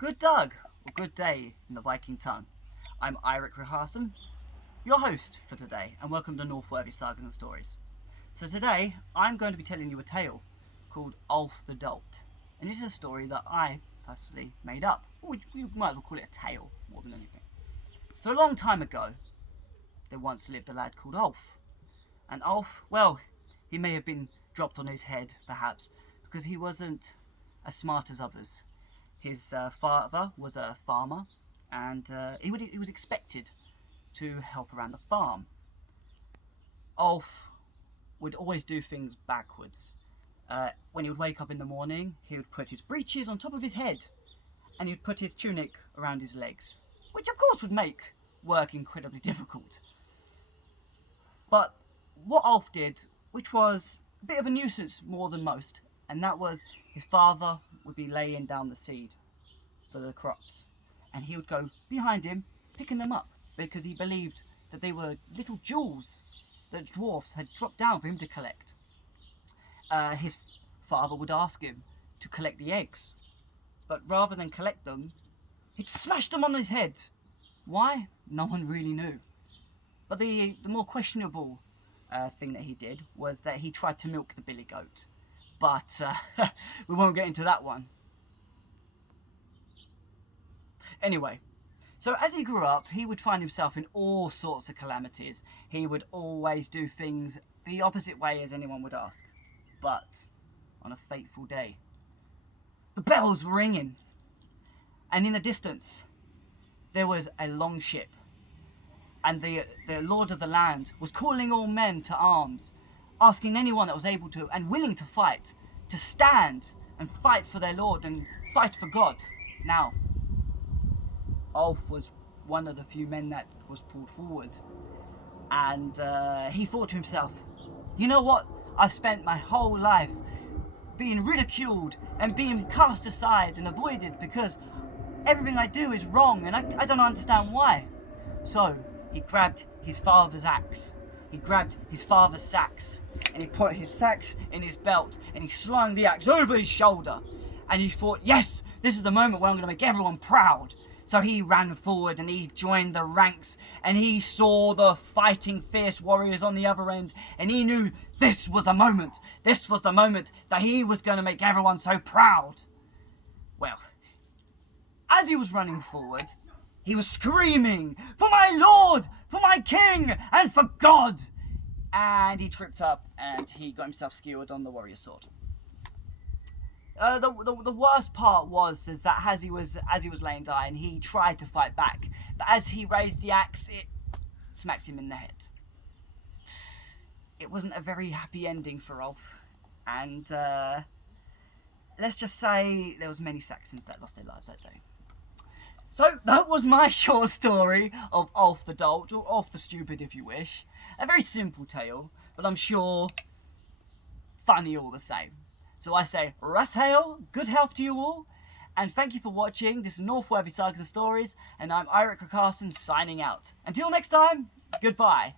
Good Doug, or good day in the Viking tongue. I'm Eirik Mad Axe, your host for today, and welcome to Northworthy Sagas and Stories. So today, I'm going to be telling you a tale called Ljot the Dolt, and this is a story that I personally made up. Or we might as well call it a tale more than anything. So a long time ago, there once lived a lad called Ljot. And Ljot, well, he may have been dropped on his head, perhaps, because he wasn't as smart as others. His father was a farmer, and he was expected to help around the farm. Ljot would always do things backwards. When he would wake up in the morning, he would put his breeches on top of his head, and he would put his tunic around his legs, which of course would make work incredibly difficult. But what Ljot did, which was a bit of a nuisance more than most, and that was his father would be laying down the seed for the crops, and he would go behind him picking them up because he believed that they were little jewels that dwarfs had dropped down for him to collect. His father would ask him to collect the eggs, but rather than collect them, he'd smash them on his head. Why? No one really knew. But the more questionable thing that he did was that he tried to milk the billy goat. But we won't get into that one. Anyway, so as he grew up, he would find himself in all sorts of calamities. He would always do things the opposite way as anyone would ask. But on a fateful day, the bells were ringing, and in the distance, there was a long ship, and the lord of the land was calling all men to arms, asking anyone that was able to and willing to fight, to stand and fight for their lord and fight for God. Now, Ljot was one of the few men that was pulled forward, and he thought to himself, you know what, I've spent my whole life being ridiculed and being cast aside and avoided because everything I do is wrong and I don't understand why. So he grabbed his father's axe, he grabbed his father's sax, and he put his sax in his belt and he slung the axe over his shoulder, and he thought, yes, this is the moment where I'm going to make everyone proud. So he ran forward and he joined the ranks, and he saw the fighting fierce warriors on the other end, and he knew this was the moment that he was going to make everyone so proud. Well, as he was running forward, he was screaming, for my lord, for my king, and for God! And he tripped up and he got himself skewered on the warrior sword. The worst part was that as he was laying dying, he tried to fight back, but as he raised the axe, it smacked him in the head. It wasn't a very happy ending for Ljot, and let's just say there was many Saxons that lost their lives that day. So that was my short story of Ljot the Dolt, or Ljot the Stupid if you wish. A very simple tale, but I'm sure funny all the same. So I say, Russ Hail, good health to you all, and thank you for watching. This is Northworthy Sagas and Stories, and I'm Eirik Mad Axe signing out. Until next time, goodbye.